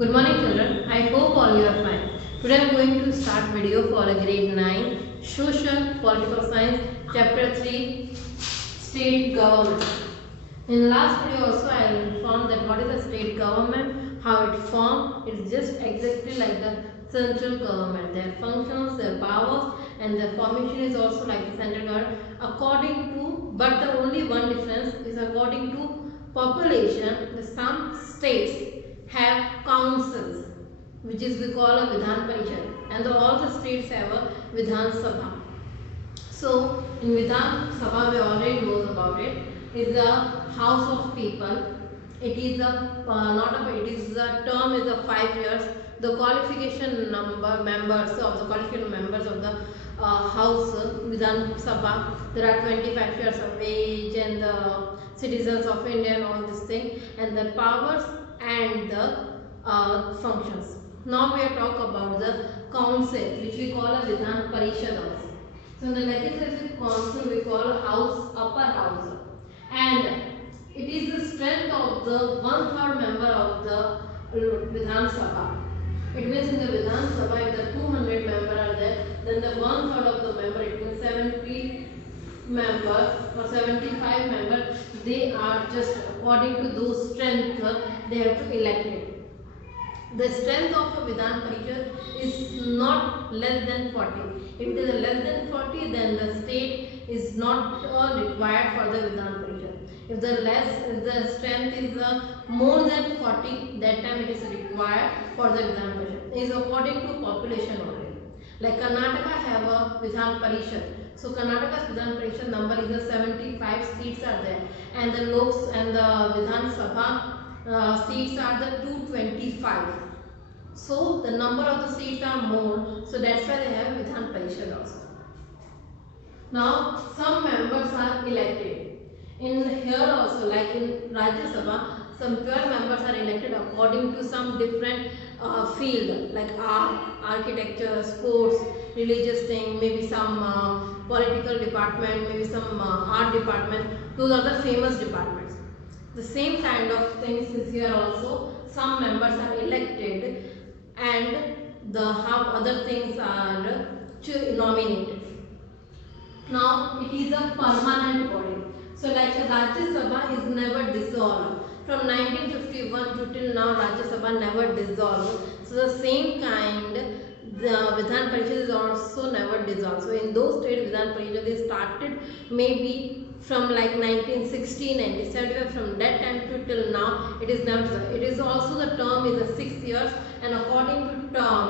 Good morning children. I hope all you are fine. Today I am going to start video for a grade 9 Social Political Science chapter 3 State Government. In last video also I informed that what is the state government, how it formed. It is just exactly like the central government. Their functions, their powers and their formation is also like the central government according to, but the only one difference is according to population. Some states have councils which is we call a Vidhan Parishad, and all the states have a Vidhan Sabha. So in Vidhan Sabha we already knows about it. Is the house of people. It is a it is the term is a 5 years. The qualification members of the house Vidhan Sabha, there are 25 years of age and the citizens of India and all this thing, and the powers and the functions. Now we are talk about the council which we call a Vidhan Parishad also. So in the legislative council we call house, upper house, and it is the strength of the 1/3 member of the Vidhan Sabha. It means in the Vidhan Sabha if the 200 members are there, then the 1/3 of the member, it means 70 members or 75 members, they are just according to those strength they have to elect it. The strength of a Vidhan Parishad is not less than 40. If it is less than 40, then the state is not required for the Vidhan Parishad. If the strength is more than 40, that time it is required for the Vidhan Parishad. It is according to population only. Like Karnataka have a Vidhan Parishad. So Karnataka's Vidhan Parishad number is 75 seats are there, and the Loks and the Vidhan Sabha seats are the 225. So the number of the seats are more, so that's why they have Vidhan Parishad also. Now some members are elected. In here also, like in Rajya Sabha, some 12 members are elected according to some different field, like art, architecture, sports, religious thing, maybe some political department, maybe some art department. Those are the famous departments. The same kind of things is here also. Some members are elected and the how other things are nominated. Now it is a permanent body. So like Rajya Sabha is never dissolved. From 1951 to till now Rajya Sabha never dissolved. So the same kind the Vidhan Parishad is also never dissolved. So in those states Vidhan Parishad they started maybe from like 1960, 1975, from that time to till now it is never dissolved. It is also the term is a 6 years, and according to term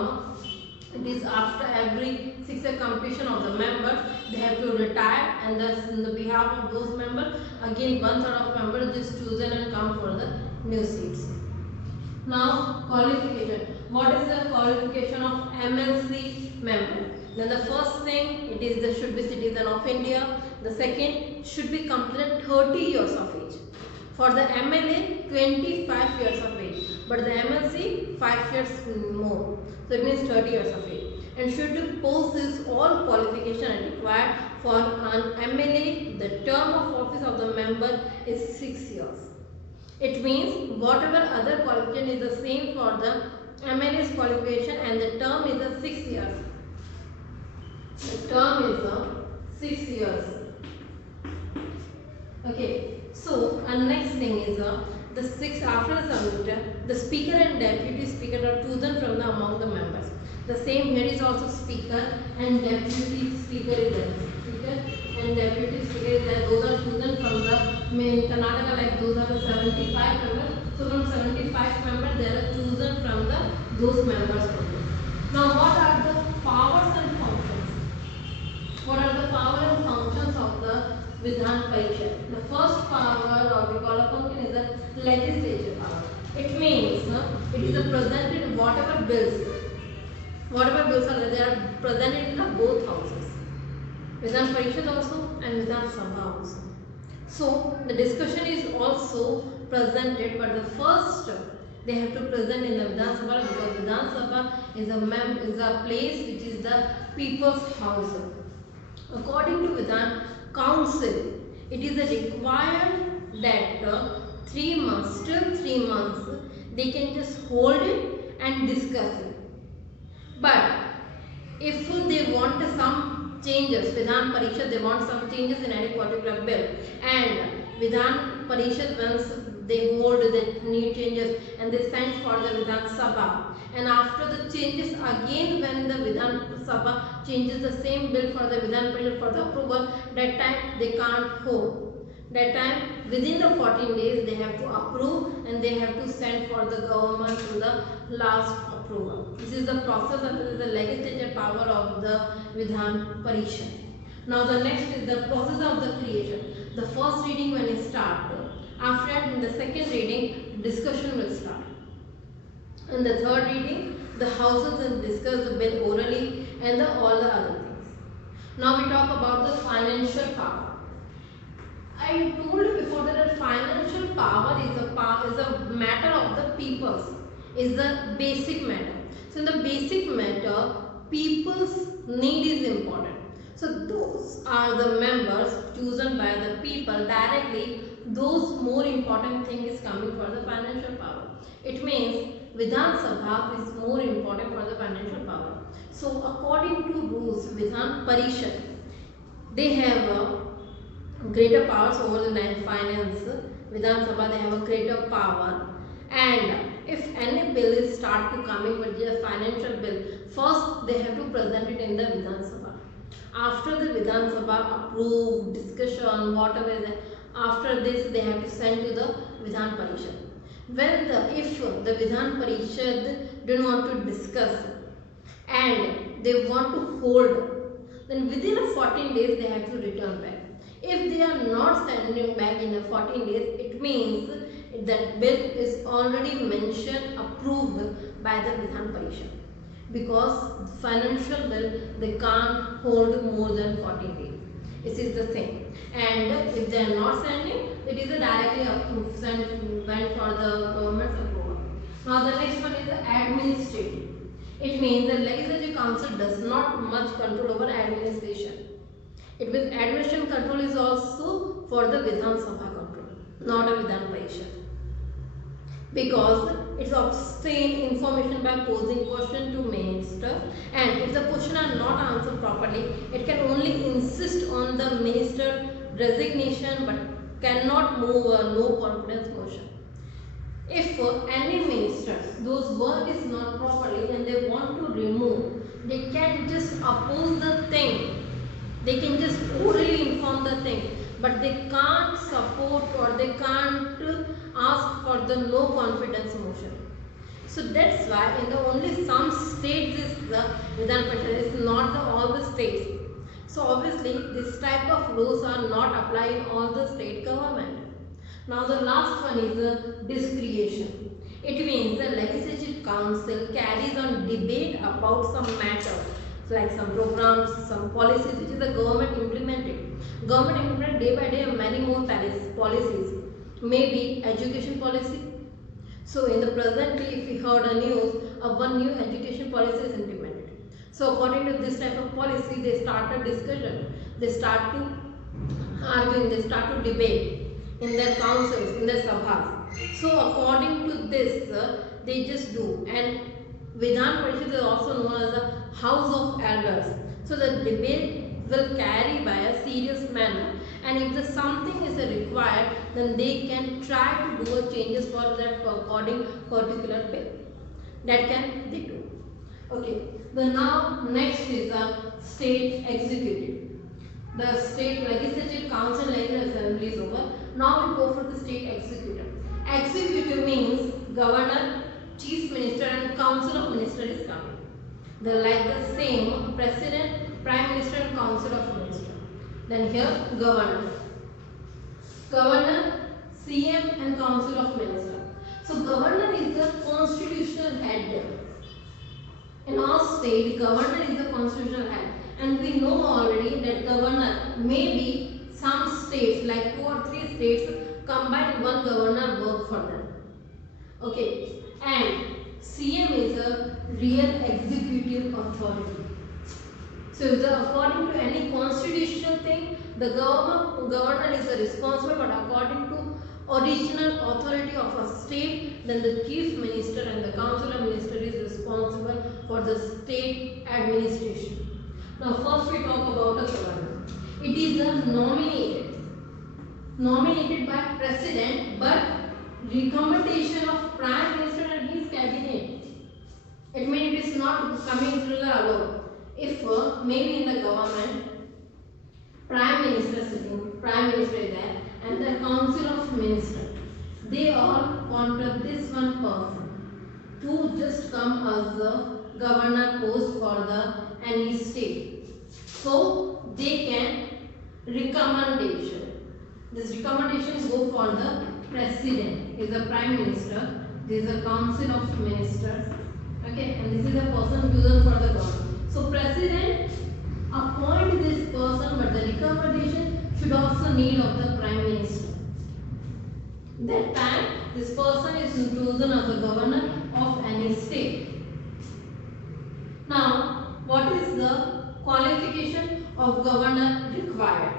it is after every 6 year completion of the members they have to retire, and thus in the behalf of those members again 1/3 of members is chosen and come for the new seats. Now qualification. What is the qualification of MLC member? Then the first thing, it is should be citizen of India. The second, should be completed 30 years of age. For the MLA 25 years of age, but the MLC 5 years more. So it means 30 years of age. And should possess all qualification required for an MLA. The term of office of the member is 6 years. It means whatever other qualification is the same for the MLA's qualification, and the term is a 6 years. The term is a 6 years. Okay. So next thing is the 6 after the submitted, the speaker and deputy speaker are chosen from the among the members. The same here is also speaker and deputy speaker is there. Speaker and deputy speaker is there. Those are chosen from the main Karnataka, like those are the 75 members. So from 75 members they are chosen from those members only. Now what are the powers and functions? What are the power and functions of the Vidhan Parishad? The first power, or we call a function, is the legislature power. It means it is presented whatever bills are there, they are presented in both houses, Vidhan Parishad also and Vidhan Sabha also. So the discussion is also presented, but the first they have to present in the Vidhan Sabha, because Vidhan Sabha is a place which is the people's house. According to Vidhan Council, it is required that 3 months, till 3 months, they can just hold it and discuss it. But if they want some changes, Vidhan Parishad, they want some changes in any particular bill, and Vidhan Parishad, once they hold the need changes and they send for the Vidhan Sabha, and after the changes again, when the Vidhan Sabha changes the same bill for the Vidhan Parishad for the approval, that time they can't hold. That time within the 14 days they have to approve and they have to send for the government to the last approval. This is the process and this is the legislative power of the Vidhan Parishad. Now the next is the process of the creation. The first reading when it starts. After that in the second reading discussion will start. In the third reading the houses will discuss the bill orally and all the other things. Now we talk about the financial power. I told you before that financial power is a matter of the peoples, is the basic matter. So in the basic matter, people's need is important. So those are the members chosen by the people directly. Those more important thing is coming for the financial power. It means Vidhan Sabha is more important for the financial power. So according to rules, Vidhan Parishad, they have greater powers over the finance. Vidhan Sabha, they have a greater power, and if any bill is start to coming with the financial bill, first they have to present it in the Vidhan Sabha. After the Vidhan Sabha approve, discussion, whatever is there, after this they have to send to the Vidhan Parishad. If the Vidhan Parishad do not want to discuss and they want to hold, then within 14 days they have to return back. If they are not sending back in the 14 days, it means that bill is already mentioned, approved by the Vidhan Parishad. Because financial bill, they can't hold more than 14 days. This is the thing. And if they are not sending, it is a directly approved, went for the government's approval. Now the next one is the administrative. It means the legislative council does not much control over administration. It means administration control is also for the Vidhan Sabha control, not a Vidhan Parishad. Because it obtains information by posing question to minister, and if the question are not answered properly, it can only insist on the minister resignation but cannot move a no confidence motion. If any ministers, those work is not properly and they want to remove, they can just oppose the thing. They can just orally inform the thing, but they can't support or they can't ask for the no confidence motion. So that's why in the only some states is the Vidhan Parishad, is not all the states. So obviously this type of laws are not applied in all the state government. Now the last one is the discretion. It means the legislative council carries on debate about some matters, like some programs, some policies which is the government implemented. Government implemented day by day many more policies. Maybe education policy. So in the presently, if we heard a news, one new education policy is implemented. So according to this type of policy, they start a discussion. They start to arguing. They start to debate in their councils, in their sabhas. So according to this, they just do. And Vidhan Parishad is also known as the House of Elders. So the debate will carry by a serious manner, and if the something is required, then they can try to do a changes for that according particular bill. That can they do. Okay. The now next is the state executive. The state legislative council legislative assembly is over. Now we go for the state executive. Executive means governor, chief minister and council of ministers is coming. They are like the same president, prime minister and council of ministers. Then here governor, CM and council of ministers. So governor is the constitutional head. In our state, governor is the constitutional head, and we know already that governor may be some states like 2 or 3 states combine one governor work for them. Okay, and CM is a real executive authority. So according to any constitutional thing, the governor is responsible, but according to original authority of a state, then the chief minister and the council of ministers is Now first we talk about a governor. It is a nominated by president, but recommendation of prime minister and his cabinet. It means it is not coming through the alone. If maybe in the government, prime minister is there, and the council of ministers, they all wanted this one person to just come as the governor post for the any state. So they can recommendation. This recommendation go for the president, is the prime minister. This is a council of ministers. Okay, and this is the person chosen for the government. So president appoint this person, but the recommendation should also need of the prime minister. That time this person is chosen as the governor of any state. Now, what is the qualification of governor required?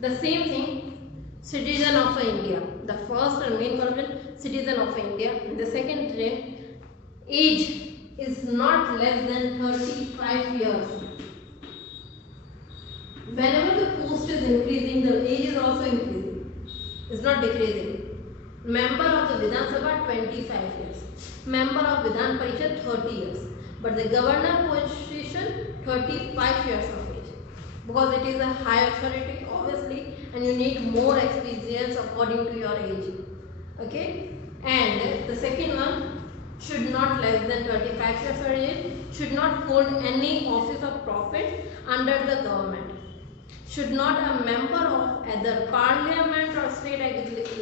The same thing, citizen of India. The first and main qualification, citizen of India. And the second thing, age is not less than 35 years. Whenever the post is increasing, the age is also increasing. It's not decreasing. Member of the Vidhan Sabha 25 years. Member of Vidhan Parishad 30 years. But the governor position 35 years of age. Because it is a high authority obviously, and you need more experience according to your age. Okay? And the second one, should not less than 35 years of age, should not hold any office of profit under the government. Should not a member of either parliament or state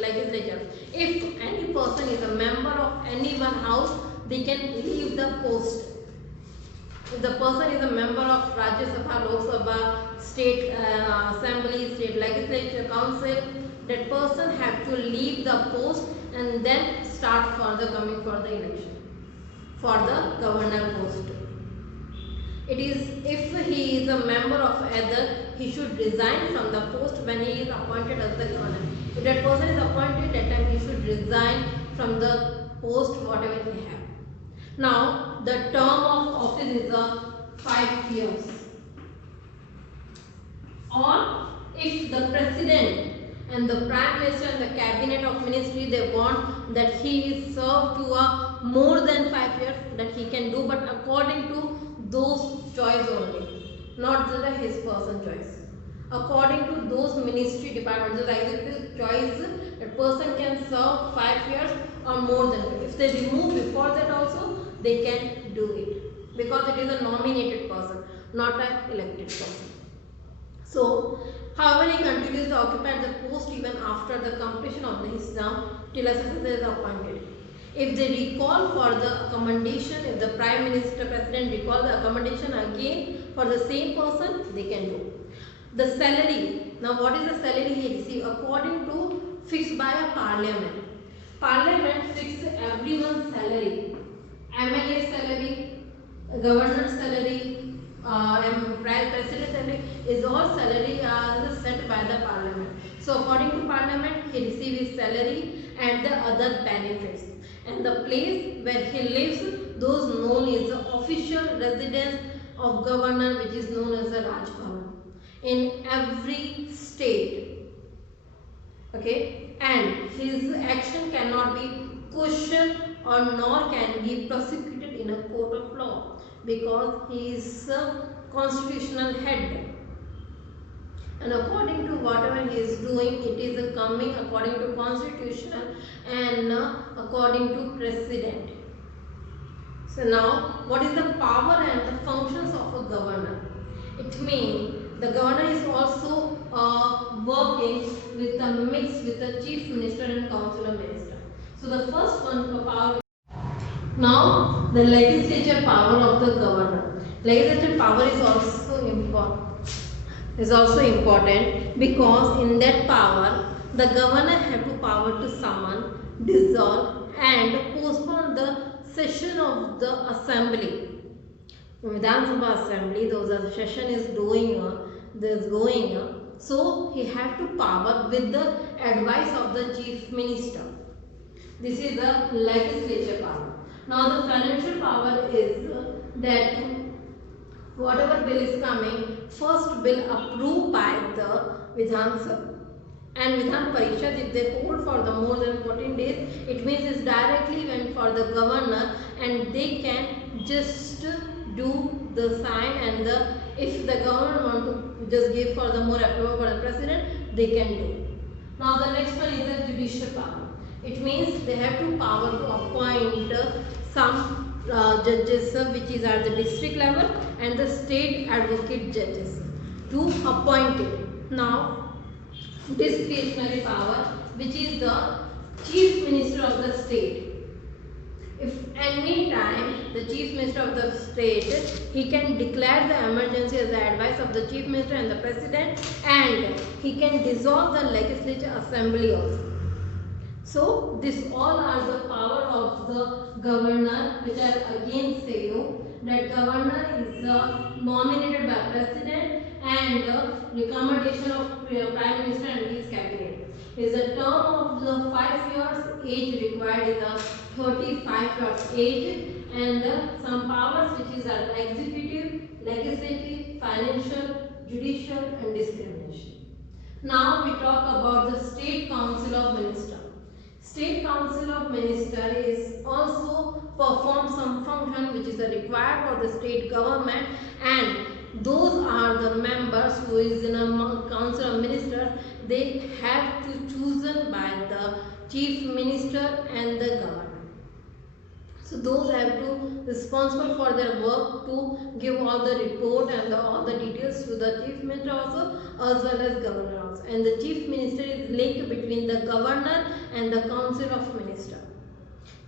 legislature. If any person is a member of any one house, they can leave the post. If the person is a member of Rajya Sabha, Lok Sabha, state assembly, state legislature, council, that person have to leave the post and then start for the coming for the election for the governor post. It is if he is a member of either, he should resign from the post when he is appointed as the governor. If that person is appointed, that time he should resign from the post whatever he have. Now the term of office is 5 years. Or if the president and the prime minister and the cabinet of ministry, they want that he is served to a more than 5 years, that he can do, but according to those choice only, not just his person choice. According to those ministry departments, the executive choice, a person can serve 5 years or more than 5. If they remove before that also, they can do it, because it is a nominated person, not an elected person. So, however, he continues to occupy the post even after the completion of his term till a successor is appointed. If they recall for the accommodation, if the prime minister, president recall the accommodation again for the same person, they can do. The salary. Now, what is the salary he receives? According to fixed by a parliament. Parliament fixes everyone's salary. MLA salary, governor's salary, president salary is all salary set by the parliament. So according to parliament, he receives his salary and the other benefits. And the place where he lives, those known as the official residence of governor, which is known as the Raj Bhavan in every state. Okay, and his action cannot be questioned or nor can be prosecuted in a court of law, because he is a constitutional head, and according to whatever he is doing, it is coming according to constitution and according to president. So now, what is the power and the functions of a governor? It means the governor is also working with a mix with the chief minister and council of minister. So the first one, the power. Now the legislature power of the governor. Legislature power is also important because in that power the governor have to power to summon, dissolve and postpone the session of the assembly. Vidhan Sabha assembly, those are the session is going so he have to power with the advice of the chief minister. This is the legislature power. Now the financial power is that whatever bill is coming, first bill approved by the Vidhan Sabha and Vidhan Parishad, if they hold for the more than 14 days, it means it's directly went for the governor and they can just do the sign, and if the government want to just give for the more approval for the president, they can do. Now the next one is the judicial power. It means they have to power to appoint some judges which is at the district level and the state advocate judges to appoint it. Now discretionary power, which is the chief minister of the state. If any time the chief minister of the state, he can declare the emergency as the advice of the chief minister and the president, and he can dissolve the legislature assembly also. So this all are the power of the governor, which I again say you that governor is nominated by president and recommendation of prime minister and his cabinet. Is a term of the 5 years, age required is a 35 years age, and some powers which is executive, legislative, financial, judicial and discrimination. Now we talk about the State Council of Ministers. State Council of Ministers is also perform some function which is required for the state government, and those are the members who is in a Council of Ministers. They have to chosen by the chief minister and the governor. So those have to responsible for their work to give all the report and all the details to the chief minister also as well as governor also. And the chief minister is linked between the governor and the council of minister.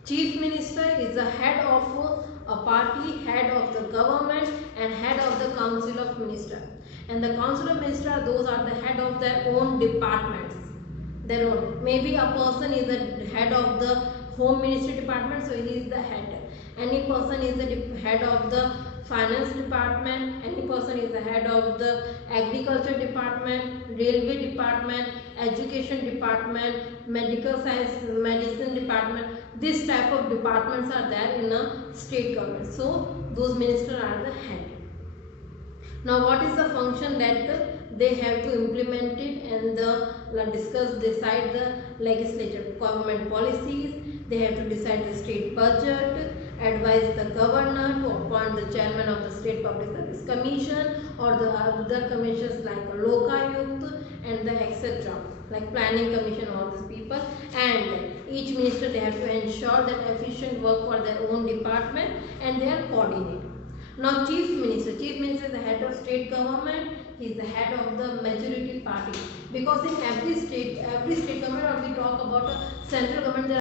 Chief minister is the head of a party, head of the government and head of the council of minister. And the council of minister, those are the head of their own departments. Their own. Maybe a person is the head of the home ministry department, so he is the head. Any person is the head of the finance department, any person is the head of the agriculture department, railway department, education department, medical science, medicine department. This type of departments are there in a state government. So those ministers are the head. Now what is the function that they have to implement it and decide the legislature government policies. They have to decide the state budget, advise the governor to appoint the chairman of the State Public Service Commission or the other commissions like Lokayukt and the etc. like planning commission, all these people, and each minister they have to ensure that efficient work for their own department and they are coordinated. Now chief minister is the head of state government. He is the head of the majority party, because in every state government, or we talk about a central government,